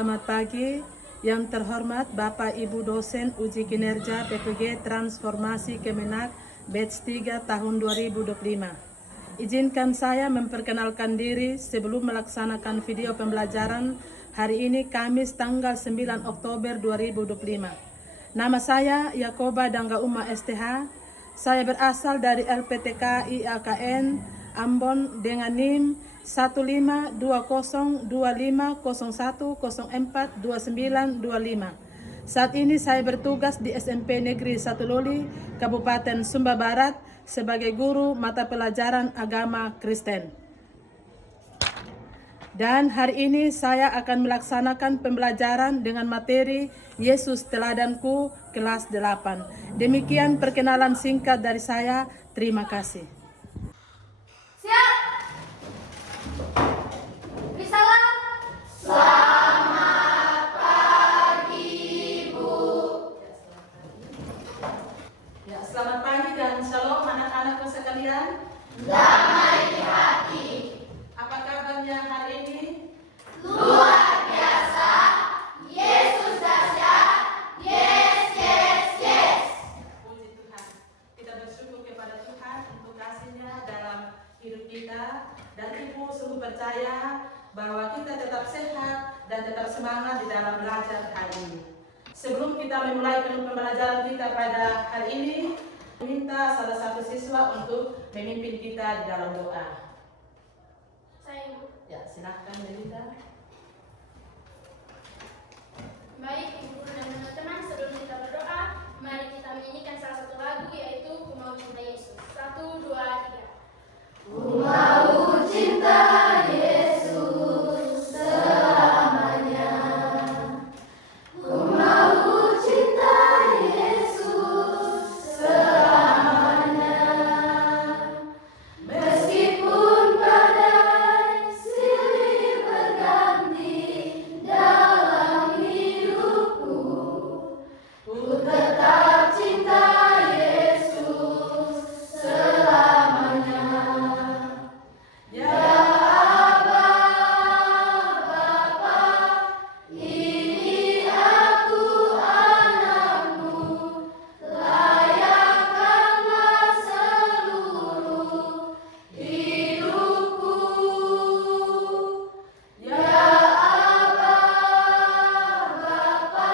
Selamat pagi, yang terhormat Bapak Ibu dosen uji kinerja PPG Transformasi Kemenak Batch 3 tahun 2025. Izinkan saya memperkenalkan diri sebelum melaksanakan video pembelajaran hari ini Kamis tanggal 9 Oktober 2025. Nama saya Yakoba Dangga Uma STH. Saya berasal dari LPTK IAKN Ambon dengan NIM 15202501040429925. Saat ini saya bertugas di SMP Negeri 1 Loli, Kabupaten Sumba Barat sebagai guru mata pelajaran agama Kristen. Dan hari ini saya akan melaksanakan pembelajaran dengan materi Yesus Teladanku kelas 8. Demikian perkenalan singkat dari saya. Terima kasih. Siap. Bisalah. Selamat pagi, Bu. Ya, selamat pagi dan shalom anak-anakku sekalian. Damai di hati. Apa kabarnya hari ini? Luar biasa. Yesus dahsyat. Yes, yes, yes. Puji Tuhan. Kita bersyukur kepada Tuhan untuk kasih-Nya dalam hidup kita, dan Ibu sungguh percaya bahwa kita tetap sehat dan tetap semangat di dalam belajar hari ini. Sebelum kita memulai pembelajaran kita pada hari ini, minta salah satu siswa untuk memimpin kita di dalam doa. Saya, Bu. Ya, silahkan Melita. Baik, Ibu dan teman-teman, sebelum kita berdoa, mari kita menyanyikan salah satu lagu, yaitu Ku Mau Cinta Yesus. 1, 2, 3. Ku mau cinta Yesus selamanya. Ku mau cinta Yesus selamanya. Meskipun badai silih berganti dalam hidupku, ku tetap cinta Yesus selamanya. Ya, Bapa, ini aku anakmu, layakkanlah seluruh hidupku. Ya Bapa,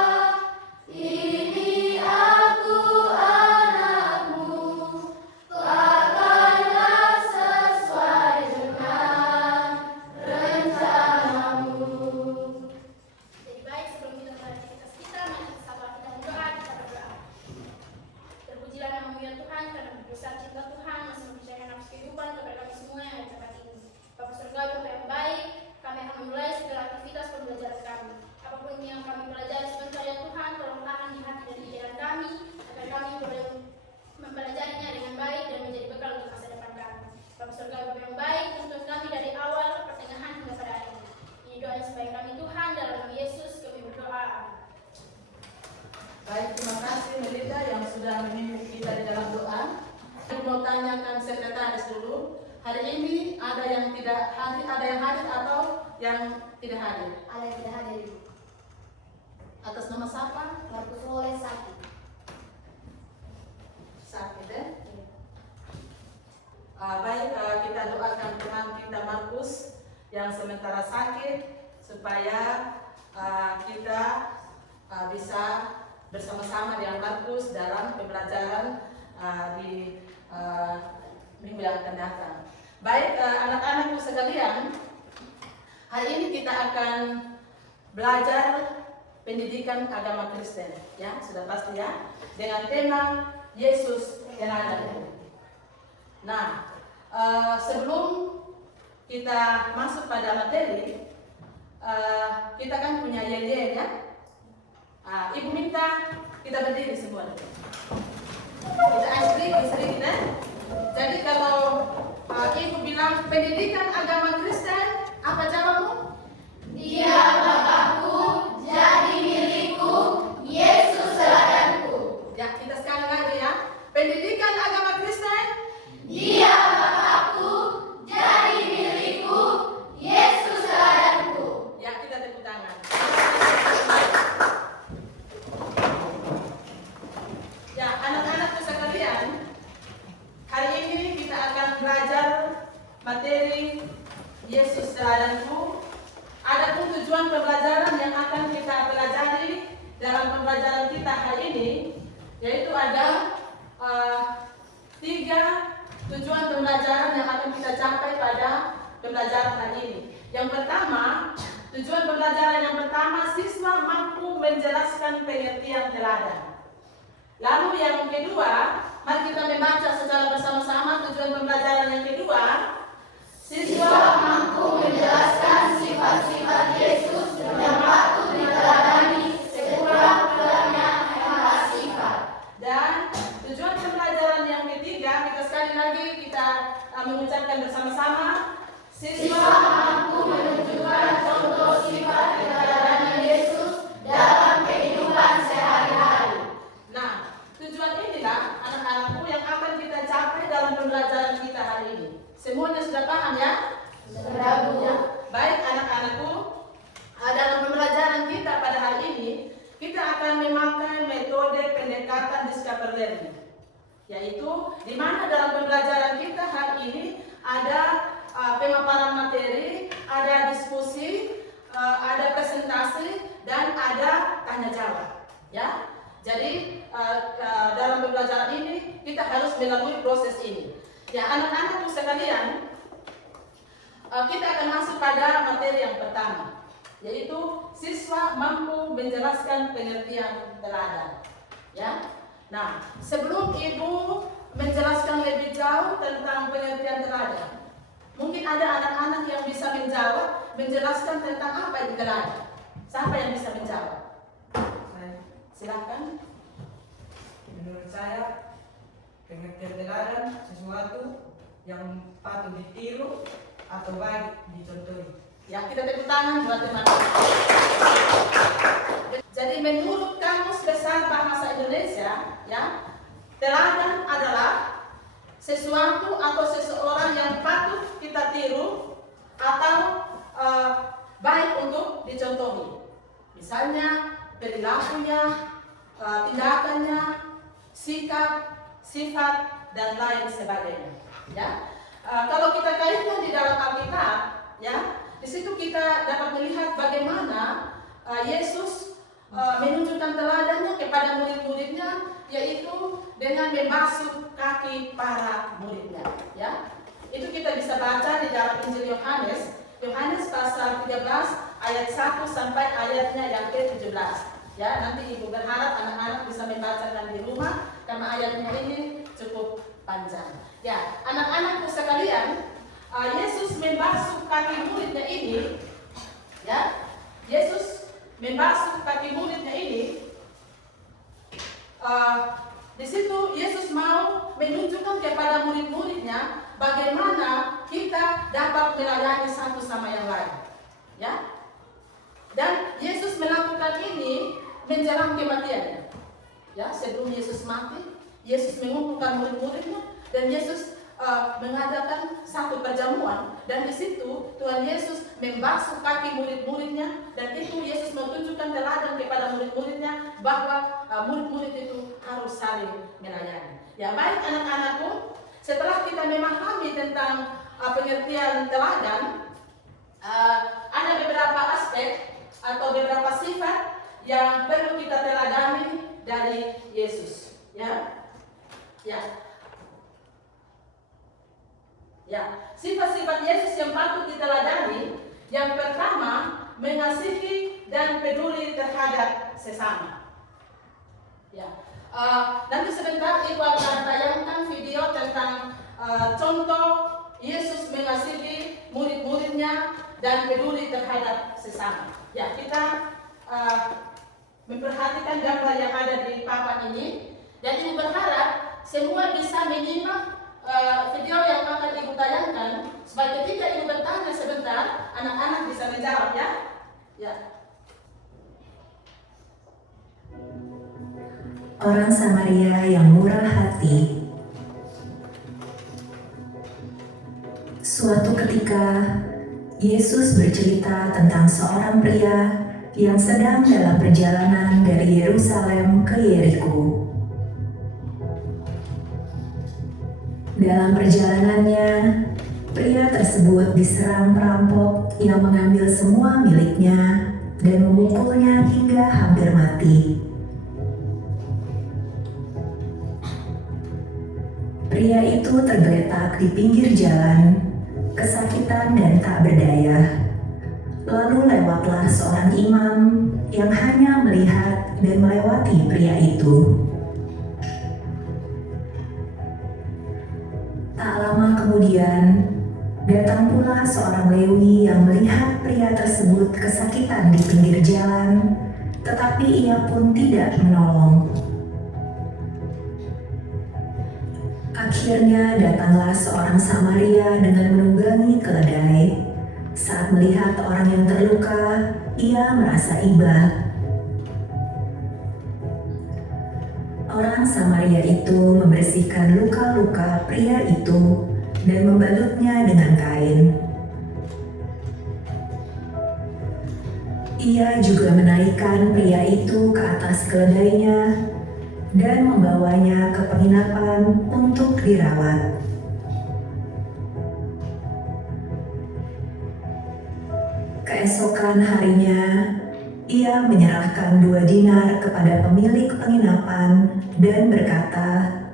ini aku anakmu, lakukanlah sesuai dengan rencanamu. Jadi baik, sebelum kita mulai aktivitas kita, mari kita sapa kita berdoa, kita berdoa. Terpujilah namamu ya Tuhan, karena besar cinta Tuhan masih membicarakan nafsu kehidupan kepada kami semua yang ada di tempat ini. Bapa Surgawi, Bapa yang baik, kami akan memulai segala aktivitas pembelajaran kami. Apapun yang kami pelajari sebentar ya Tuhan, tolong tahan di hati dan pikiran kami, agar kami boleh mempelajarinya dengan baik dan menjadi bekal untuk masa depan kami. Bapa Surgawi, Bapa yang baik, tuntun kami dari awal, pertengahan hingga pada akhir. Ini doa yang sebaik kami Tuhan, dalam nama Yesus kami berdoa. Amin. baik, terima kasih Melita yang sudah memimpin kita di dalam doa. Saya mau tanyakan sekretaris dulu. Hari ini ada yang tidak hadir, ada yang hadir atau yang tidak hadir? Ada yang tidak hadir, Ibu. Atas nama siapa? Markus Oleh sakit. Sakit ya? Baik, kita doakan teman kita Markus yang sementara sakit supaya kita bisa bersama-sama dengan Markus dalam pembelajaran di minggu yang akan datang. Baik, anak-anakku sekalian, hari ini kita akan belajar pendidikan agama Kristen, ya sudah pasti ya, dengan tema Yesus Teladanku. Nah, sebelum kita masuk pada materi, kita kan punya yel-yel ya. Ibu minta kita berdiri semua. Kita istri kita. Jadi kalau ibu bilang pendidikan agama Kristen, apa jawabmu? Dia Bapakku, jadi milikku, Yesus teladanku. Ya, kita sekali lagi ya. Pendidikan agama Kristen. Dia Bapakku, jadi milikku, Yesus teladanku. Ya, kita tepuk tangan. pembelajaran kita hari ini, yaitu ada 3 tujuan pembelajaran yang akan kita capai pada pembelajaran hari ini. Yang pertama, tujuan pembelajaran yang pertama, siswa mampu menjelaskan pengertian teladan. Lalu yang kedua, mari kita membaca secara bersama-sama tujuan pembelajaran yang kedua. Siswa mampu menjelaskan sifat-sifat Yesus yang patut diteladani sekurang-kurangnya 5 sifat. Dan tujuan pembelajaran yang ketiga, kita sekali lagi kita mengucapkan bersama-sama. Siswa mampu menunjukkan contoh sifat keteladanan Yesus dalam kehidupan sehari-hari. Nah, tujuan inilah anak-anakku yang akan kita capai dalam pembelajaran kita hari ini. Semuanya sudah paham ya? Sudah, Bu. Ya. Baik anak-anakku, dalam pembelajaran kita pada hari ini, kita akan memakai metode pendekatan discover learning. Yaitu, di mana dalam pembelajaran kita hari ini ada pemaparan materi, ada diskusi, ada presentasi, dan ada tanya jawab. Ya, jadi dalam pembelajaran ini kita harus melalui proses ini. Ya, anak-anakku sekalian, kita akan masuk pada materi yang pertama, yaitu siswa mampu menjelaskan pengertian teladan. Ya, nah sebelum Ibu menjelaskan lebih jauh tentang pengertian teladan, mungkin ada anak-anak yang bisa menjelaskan tentang apa itu teladan. Siapa yang bisa menjawab? Silakan. Menurut saya, pengertian teladan sesuatu yang patut ditiru atau baik dicontohi. Ya, kita tepuk tangan buat teman-teman. Jadi menurut Kamus Besar Bahasa Indonesia, ya, teladan adalah sesuatu atau seseorang yang patut kita tiru atau baik untuk dicontohi. Misalnya perilakunya, tindakannya, sikap, sifat, dan lain sebagainya. Ya, kalau kita kaitkan di dalam Alkitab, ya, di situ kita dapat melihat bagaimana Yesus menunjukkan teladannya kepada murid-muridnya, yaitu dengan membasuh kaki para muridnya. Ya, itu kita bisa baca di dalam Injil Yohanes pasal 13 ayat 1 sampai ayatnya yang ke-17. Ya, nanti Ibu berharap anak-anak bisa membacakan di rumah karena ayatnya ini cukup panjang. Ya, anak-anakku sekalian, Yesus membasuh kaki muridnya ini. Ya, Yesus membasuh kaki muridnya ini. Di situ Yesus mau menunjukkan kepada murid-muridnya bagaimana kita dapat melayani satu sama yang lain. Ya, dan Yesus melakukan ini menjelang kematiannya. Ya, sebelum Yesus mati, Yesus mengumpulkan murid-muridnya dan Yesus mengadakan satu perjamuan, dan di situ Tuhan Yesus membasuh kaki murid-muridnya, dan itu Yesus menunjukkan teladan kepada murid-muridnya bahwa murid-murid itu harus saling melayani. Ya, baik anak-anakku, setelah kita memahami tentang pengertian teladan, ada beberapa aspek atau beberapa sifat yang perlu kita teladani dari Yesus. Ya, ya. Ya, sifat-sifat Yesus yang patut diteladani, yang pertama, mengasihi dan peduli terhadap sesama. Ya, nanti sebentar Ibu akan tayangkan video tentang contoh Yesus mengasihi murid-muridnya dan peduli terhadap sesama. Ya, kita memperhatikan gambar yang ada di papan ini, dan Ibu berharap semua bisa menyimak video yang akan Ibu tayangkan, supaya ketika Ibu bertanya sebentar, anak-anak bisa menjawab, ya. Ya. Orang Samaria yang murah hati. Suatu ketika, Yesus bercerita tentang seorang pria yang sedang dalam perjalanan dari Yerusalem ke Yeriko. Dalam perjalanannya, pria tersebut diserang perampok yang mengambil semua miliknya dan memukulnya hingga hampir mati. Pria itu tergeletak di pinggir jalan, kesakitan dan tak berdaya. Lalu lewatlah seorang imam yang hanya melihat dan melewati pria itu. Tak lama kemudian, datang pula seorang Lewi yang melihat pria tersebut kesakitan di pinggir jalan, tetapi ia pun tidak menolong. Akhirnya datanglah seorang Samaria dengan menunggangi keledai. Saat melihat orang yang terluka, ia merasa iba. Orang Samaria itu membersihkan luka-luka pria itu dan membalutnya dengan kain. Ia juga menaikkan pria itu ke atas keledainya dan membawanya ke penginapan untuk dirawat. Keesokan harinya, ia menyerahkan 2 dinar kepada pemilik penginapan dan berkata,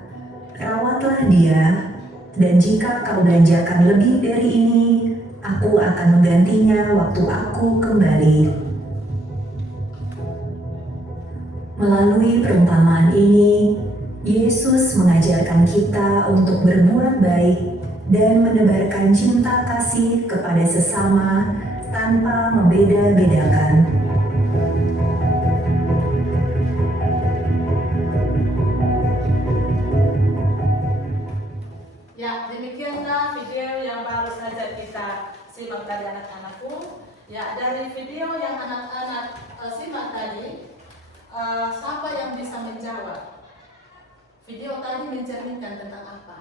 "Rawatlah dia, dan jika kau belanjakan lebih dari ini, aku akan menggantinya waktu aku kembali." Melalui perumpamaan ini, Yesus mengajarkan kita untuk berbuat baik dan menebarkan cinta kasih kepada sesama tanpa membeda-bedakan. Ya, demikianlah video yang baru saja kita simak dari anak-anakku. Ya, dari video yang anak-anak simak tadi, siapa yang bisa menjawab? Video tadi mencerminkan tentang apa?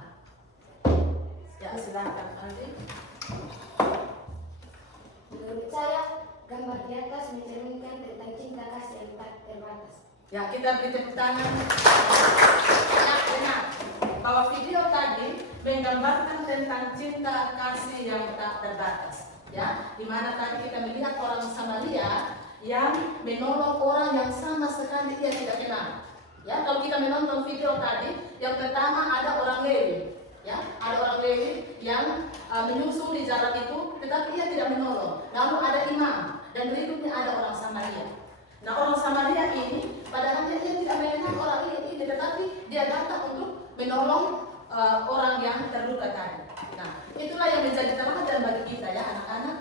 Ya, silakan Aldi. Menurut saya, gambar di atas mencerminkan tentang cinta kasih yang tak terbatas. Ya, kita beri tepuk tangan. Ya, benar. Bahwa video tadi menggambarkan tentang cinta kasih yang tak terbatas. Ya, di mana tadi kita melihat orang Samaria yang menolong orang yang sama sekali dia tidak kenal. Ya, kalau kita menonton video tadi, yang pertama ada orang Lewi. Ya, ada orang Lewi yang menyusuri jalan itu, tetapi ia tidak menolong. Lalu ada imam, dan berikutnya ada orang Samaria. Nah, orang Samaria ini, padahal dia tidak mengenal orang ini, tetapi dia datang untuk menolong orang yang terluka tadi. Nah, itulah yang menjadi teladan bagi kita ya anak-anak.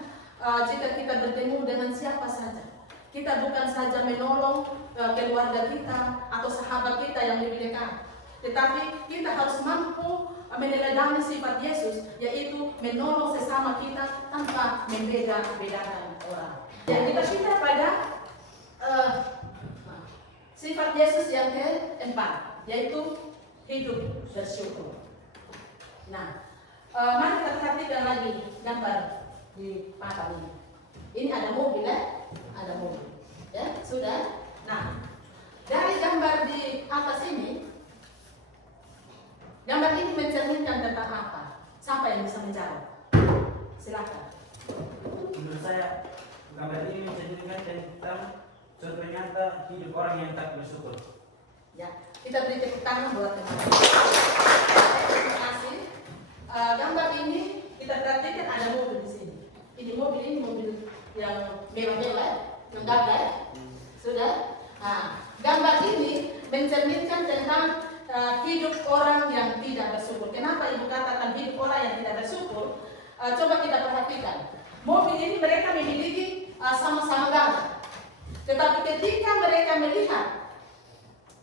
Jika kita bertemu dengan siapa saja, kita bukan saja menolong keluarga kita atau sahabat kita yang lebih dekat, tetapi kita harus mampu meneladani sifat Yesus, yaitu menolong sesama kita tanpa membeda-bedakan orang. Dan kita pada sifat Yesus yang keempat, yaitu hidup bersyukur. Nah, mari kita perhatikan lagi gambar di papan ini. Ini ada mobil ya, ada mobil. Ya, sudah. Nah, dari gambar di atas ini, gambar ini mencerminkan tentang apa? Siapa yang bisa menjawab? Silakan. Menurut saya, gambar ini mencerminkan tentang contoh nyata hidup orang yang tak bersyukur. Ya, kita beri tepuk tangan buat teman-teman. Terima kasih. Gambar ini kita perhatikan ada mobil di sini. Ini mobil yang mewah-mewah, yang gagah. Sudah. Nah, gambar ini mencerminkan tentang hidup orang yang tidak bersyukur. Kenapa ibu katakan hidup orang yang tidak bersyukur? Coba kita perhatikan. Mobil ini mereka memiliki sama-sama gagah. Tetapi ketika mereka melihat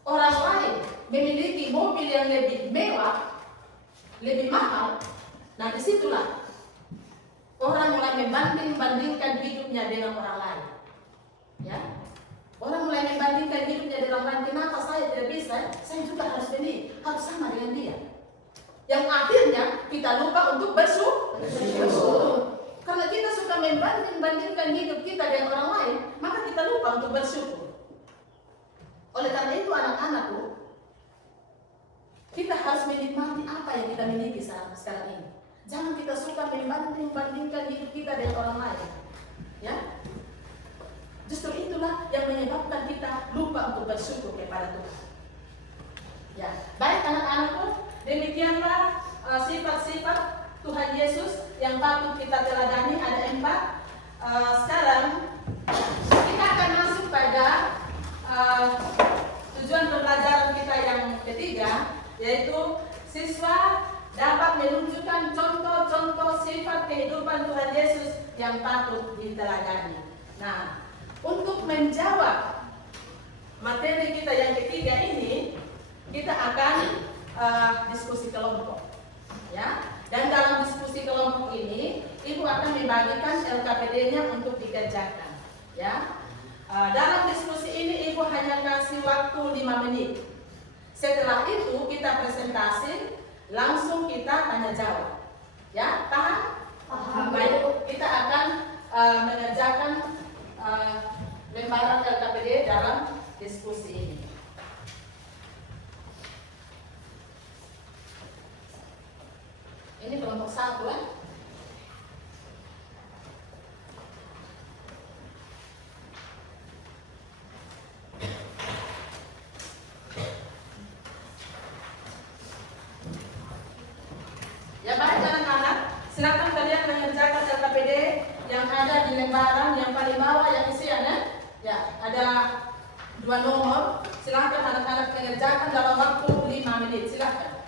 orang lain memiliki mobil yang lebih mewah, lebih mahal, nah disitulah orang mulai membanding-bandingkan hidupnya dengan orang lain. Ya, orang mulai membandingkan hidupnya dengan orang lain. Kenapa saya tidak bisa? Saya juga harus harus sama dengan dia. Yang akhirnya kita lupa untuk bersyukur. Karena kita suka membanding-bandingkan hidup kita dengan orang lain, maka kita lupa untuk bersyukur. Oleh karena itu anak-anakku, kita harus menikmati apa yang kita miliki sekarang ini. Jangan kita suka membanding-bandingkan hidup kita dengan orang lain. Ya, justru itulah yang menyebabkan kita lupa untuk bersyukur kepada Tuhan. Ya, baik anak-anakku, Demikianlah sifat-sifat Tuhan Yesus yang patut kita teladani, ada 4. Sekarang kita akan masuk pada tujuan pembelajaran kita yang ketiga, yaitu siswa dapat menunjukkan contoh-contoh sifat kehidupan Tuhan Yesus yang patut diteladani. Nah, untuk menjawab materi kita yang ketiga ini, kita akan diskusi kelompok, ya. Dan dalam diskusi kelompok ini, Ibu akan membagikan LKPD-nya untuk dikerjakan, ya. Dalam diskusi ini Ibu hanya kasih waktu 5 menit. Setelah itu kita presentasi, langsung kita tanya jawab, ya. Paham? Baik, kita akan mengerjakan lembaran LKPD dalam diskusi ini. Ini kelompok 1, ya. Ya baik anak-anak, silakan kalian mengerjakan LKPD yang ada di lembaran yang paling bawah yang isiannya. Ya, ada 2 nomor. Silakan anak-anak mengerjakan dalam waktu 5 menit. Silakan.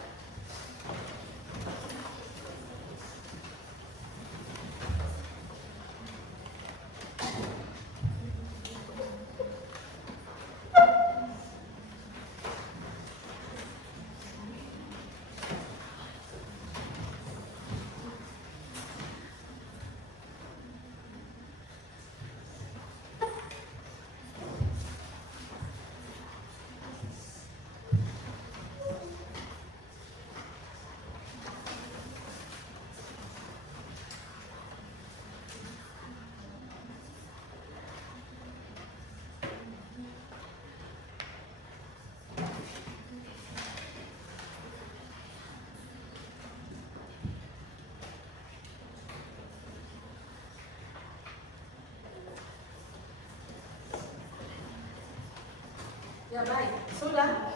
Ya baik, sudah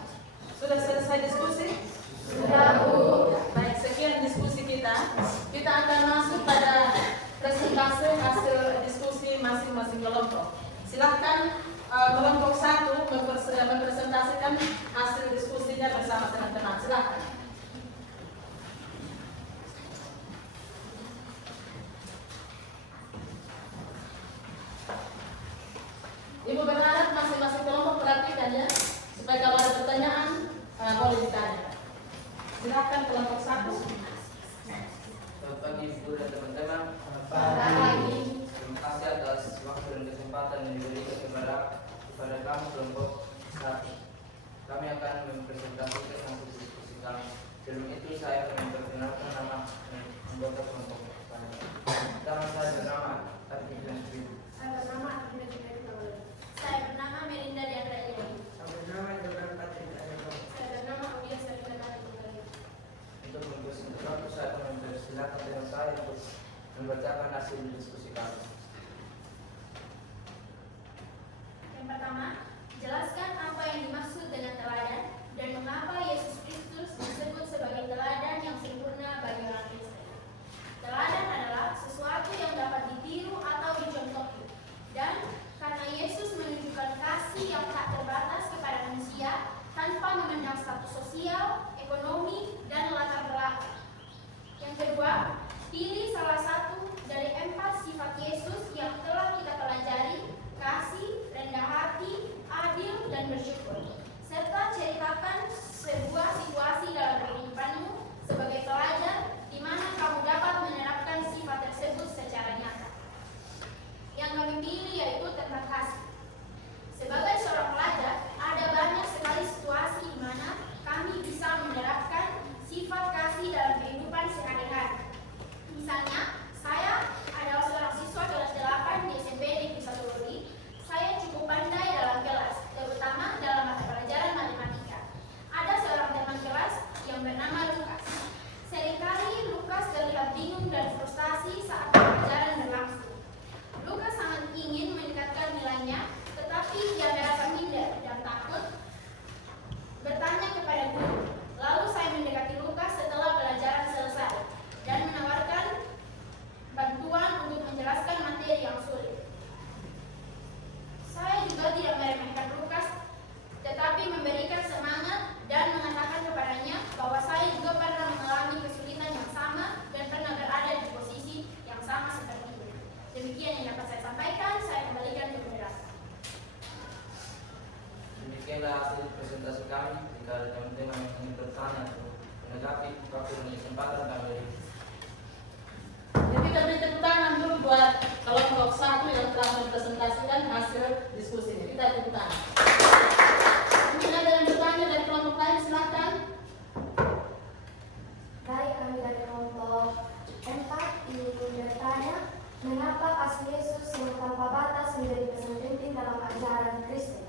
selesai diskusi? Sudah, Bu. Baik, sekian diskusi kita. Kita akan masuk pada presentasi hasil diskusi masing-masing kelompok. Silahkan kelompok 1 mempresentasikan hasil diskusinya bersama teman-teman. Silahkan. Ibu berharap masing-masing kelompok perhatikan, ya, supaya kalau ada pertanyaan boleh ditanya. Silakan kelompok 1. Selamat pagi Ibu dan teman-teman. Selamat pagi. Terima kasih atas waktu dan kesempatan yang diberikan kepada kami kelompok 1. Kami akan mempresentasikan hasil diskusi kami. Sebelum itu saya akan memperkenalkan nama anggota kelompok kami. Nama saya bernama Ardi Nasri. Saya bernama Ardi Nasri. Saya bernama Melinda Diandra Yeni. Saya bernama Jokan Patrick Ayano. Saya bernama Aulia Sabina Patrick. Untuk mempresentasikan waktu saya akan mempersilakan dengan saya untuk membacakan hasil diskusi kami. Yang pertama, jelaskan apa yang dimaksud dengan teladan dan mengapa Yesus Kristus disebut sebagai teladan yang sempurna bagi orang Kristen. Teladan adalah sesuatu yang dapat ditiru atau dicontohi, dan karena Yesus menunjukkan kasih yang tak terbatas kepada manusia tanpa memandang status sosial, ekonomi, dan latar belakang. Yang kedua, pilih salah satu dari 4 sifat Yesus yang telah kita pelajari: kasih, rendah hati, adil, dan bersyukur. Serta ceritakan sebuah situasi dalam kehidupanmu sebagai pelajar di mana kamu dapat menerapkan sifat tersebut secara nyata. Yang kami pilih yaitu tentang kasih. Sebagai seorang pelajar, ada banyak sekali situasi di mana kami bisa menerapkan sifat kasih dalam kehidupan sehari-hari. Misalnya, saya adalah seorang siswa kelas 8 di hasil presentasi kami. Jika ada teman-teman yang ingin bertanya atau menanggapi, waktu dan kesempatan kami beri. Jadi kita beri tepuk tangan dulu buat kelompok 1 yang telah mempresentasikan hasil diskusinya. Kita tepuk tangan. Mungkin ada yang bertanya dari kelompok lain, silakan. Baik, kami dari kelompok 4 ingin bertanya, mengapa kasih Yesus yang tanpa batas menjadi pesan penting dalam ajaran Kristen?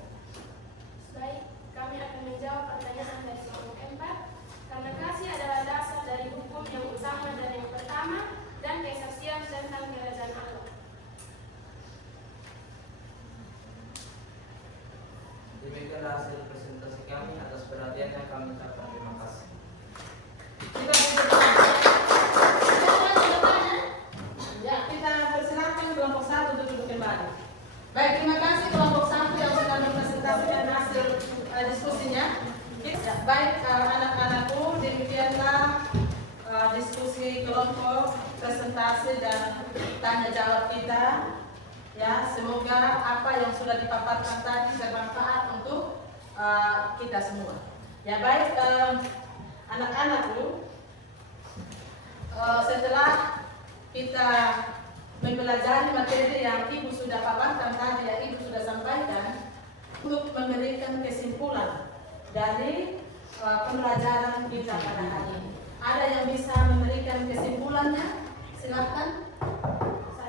Baik, kami akan menjawab pertanyaan dari kelompok 4. Karena kasih adalah dasar dari hukum yang utama dan yang pertama, dan kesaksian tentang kerajaan Allah. Demikianlah hasil presentasi kami. Atas perhatiannya kami ucapkan terima kasih. Kita bertanya. Ya, kita persilakan kelompok 1 untuk duduk kembali. Baik, terima kasih kelompok 1 yang sudah mempresentasikan hasil diskusinya. Baik, anak-anakku, demikianlah diskusi kelompok, presentasi dan tanya jawab kita. Ya, semoga apa yang sudah dipaparkan tadi bermanfaat untuk kita semua. Ya, baik, anak-anakku, setelah kita mempelajari materi yang Ibu sudah paparkan tadi, yang Ibu sudah sampaikan, untuk memberikan kesimpulan dari pembelajaran kita pada hari ini. Ada yang bisa memberikan kesimpulannya? Silakan.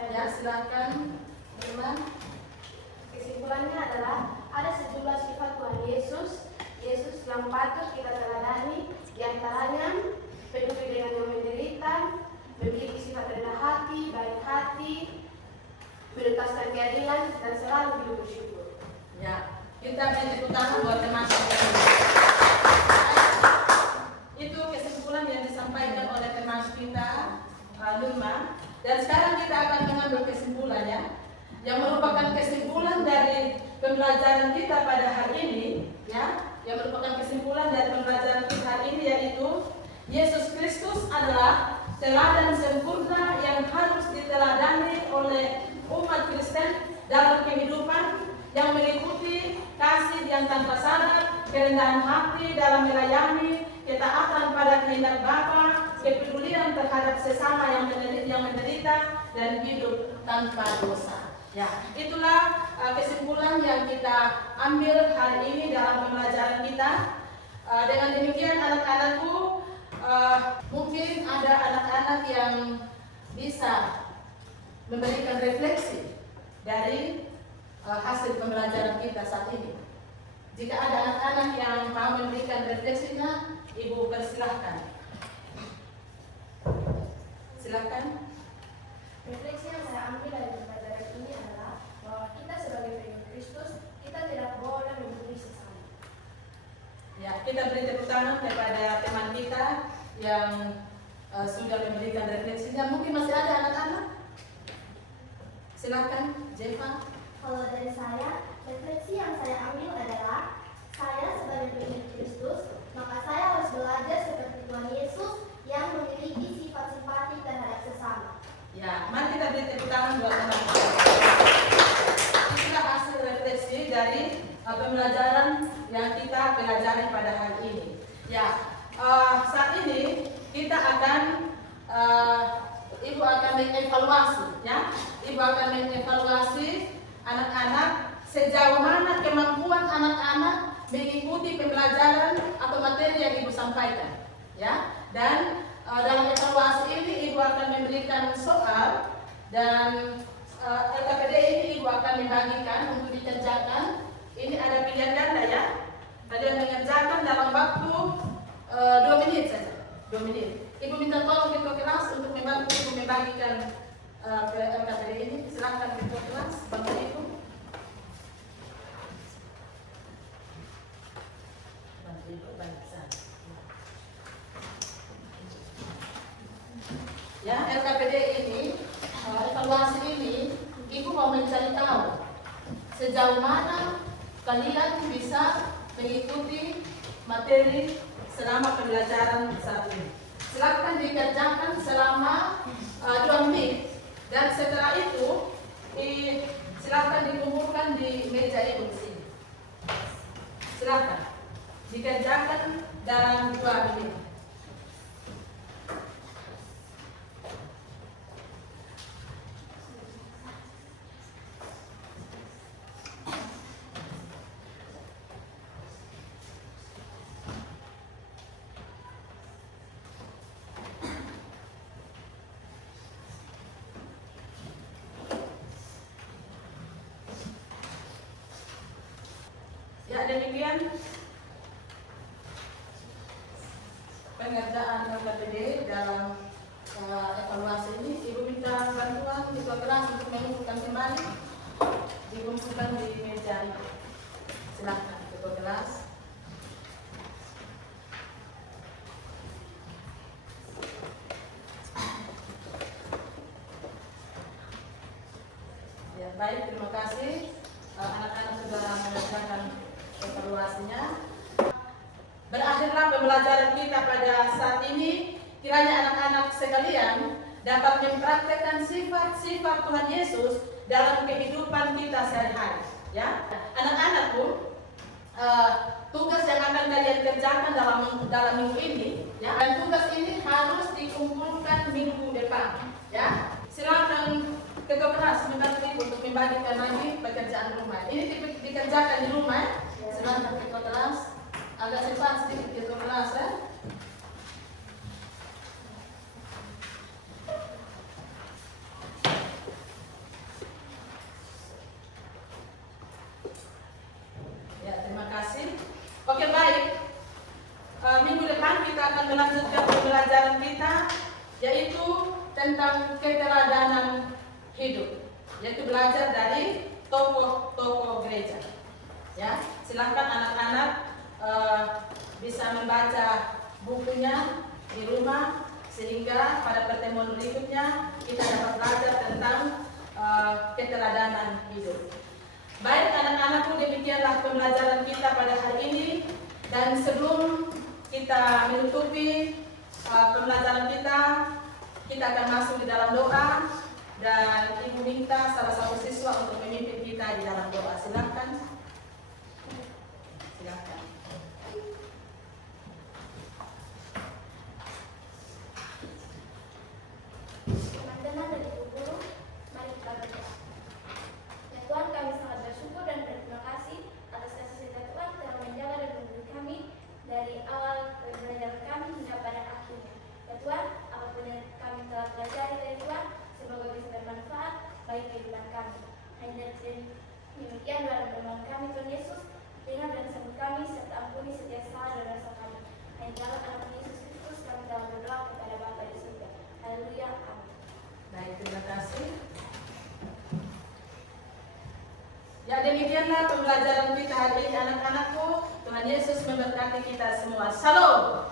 Ya, silakan. Firman. Kesimpulannya adalah ada sejumlah sifat Tuhan Yesus yang patut kita teladani, di antaranya peduli dengan yang menderita, memiliki sifat rendah hati, baik hati, menuntaskan keadilan, dan selalu hidup bersyukur. Ya, kita beri tepuk tangan buat teman-teman. Itu kesimpulan yang disampaikan oleh termasuk kita, Luma. Dan sekarang kita akan mengambil kesimpulannya, yang merupakan kesimpulan dari pembelajaran kita pada hari ini, ya, yang merupakan kesimpulan dari pembelajaran kita hari ini, yaitu Yesus Kristus adalah teladan sempurna yang harus diteladani oleh umat Kristen dalam kehidupan, yang meliputi kasih yang tanpa syarat, kerendahan hati dalam melayani, ketaatan pada kehendak Bapa, kepedulian terhadap sesama yang menderita, dan hidup tanpa dosa. Ya, itulah kesimpulan yang kita ambil hari ini dalam pembelajaran kita. Dengan demikian, anak-anakku, mungkin ada anak-anak yang bisa memberikan refleksi dari hasil pembelajaran kita saat ini. Jika ada anak-anak yang mau memberikan refleksinya, Ibu persilahkan. Silakan. Refleksi yang saya ambil dari pembelajaran ini adalah bahwa kita sebagai pengikut Kristus, kita tidak boleh membuli sesama. Ya, kita beri tepuk tangan kepada teman kita yang sudah memberikan refleksinya. Mungkin masih ada anak-anak? Silakan, Jeva. Kalau dari saya, refleksi yang saya ambil adalah saya sebagai pengikut Kristus, maka saya harus belajar seperti Tuhan Yesus yang memiliki sifat simpati terhadap sesama. Ya, mari kita beri tepuk tangan buat teman-teman. Inilah hasil refleksi dari pembelajaran yang kita pelajari pada hari ini. Ya, saat ini kita akan Ibu akan mengevaluasi, ya. Ibu akan mengevaluasi anak-anak sejauh mana kemampuan anak-anak mengikuti pembelajaran atau materi yang Ibu sampaikan, ya. Dan dalam evaluasi ini Ibu akan memberikan soal, dan LKPD ini Ibu akan membagikan untuk dikerjakan. Ini ada pilihan ganda, ya. Ada yang mengerjakan dalam waktu 2 menit saja. 2 menit. Ibu minta tolong ketua kelas untuk membantu Ibu membagikan ke LKPD ini. Silakan ketua kelas, bantu Ibu. Bantu Ibu, bantu saya. Ya, LKPD ini, evaluasi ini, Ibu mau mencari tahu sejauh mana kalian bisa mengikuti materi selama pembelajaran saat ini. Silakan dikerjakan selama 2 menit, dan setelah itu silakan dikumpulkan di meja Ibu di sini. Silakan. dikerjakan dalam 2 menit. Ya, demikian pengerjaan LKPD dalam evaluasi ini. Ibu minta bantuan siswa kelas untuk mengumpulkan kembali, dikumpulkan di meja ini. Silakan ketua kelas. Ya, baik, terima kasih. Anak-anak sudah mengerjakan evaluasinya. Berakhirlah pembelajaran kita pada saat ini. Kiranya anak-anak sekalian dapat mempraktekkan sifat-sifat Tuhan Yesus dalam kehidupan kita sehari-hari. Ya, anak-anakku, tugas yang akan kalian kerjakan dalam minggu ini, ya, dan tugas ini harus dikumpulkan minggu depan. Ya, silakan ketua kelas membantu ibu untuk membagikan lagi pekerjaan rumah. Ini dikerjakan di rumah. Silakan ketua kelas. Agak cepat sedikit ketua kelas, ya. Ya, terima kasih. Oke, baik. Minggu depan kita akan melanjutkan pembelajaran kita, yaitu tentang keteladanan hidup, yaitu belajar dari tokoh-tokoh gereja. Ya, silakan anak-anak bisa membaca bukunya di rumah sehingga pada pertemuan berikutnya kita dapat belajar tentang keteladanan hidup. Baik anak-anakku, demikianlah pembelajaran kita pada hari ini, dan sebelum kita menutupi pembelajaran kita akan masuk di dalam doa. Dan ibu minta salah satu siswa untuk memimpin kita di dalam doa. Silakan. Silakan. Teman-teman dan ibu guru, mari kita berdoa. Ya Tuhan, kami sangat bersyukur dan berterima kasih atas kasih setia Tuhan telah menjaga dan memberi kami dari awal pembelajaran kami hingga pada akhirnya. Ya Tuhan, apapun yang kami telah pelajari dari Tuhan, semoga bisa bermanfaat bagi kehidupan kami. Hanya demikian dalam firman kami, Tuhan Yesus, dengar dan sembuh kami serta ampuni setiap salah dan dosa kami. Hanya dalam nama Yesus Kristus kami telah berdoa kepada Bapa di surga. Haleluya. Amin. Baik, terima kasih. Ya, demikianlah pembelajaran kita hari ini anak-anakku. Tuhan Yesus memberkati kita semua. Shalom.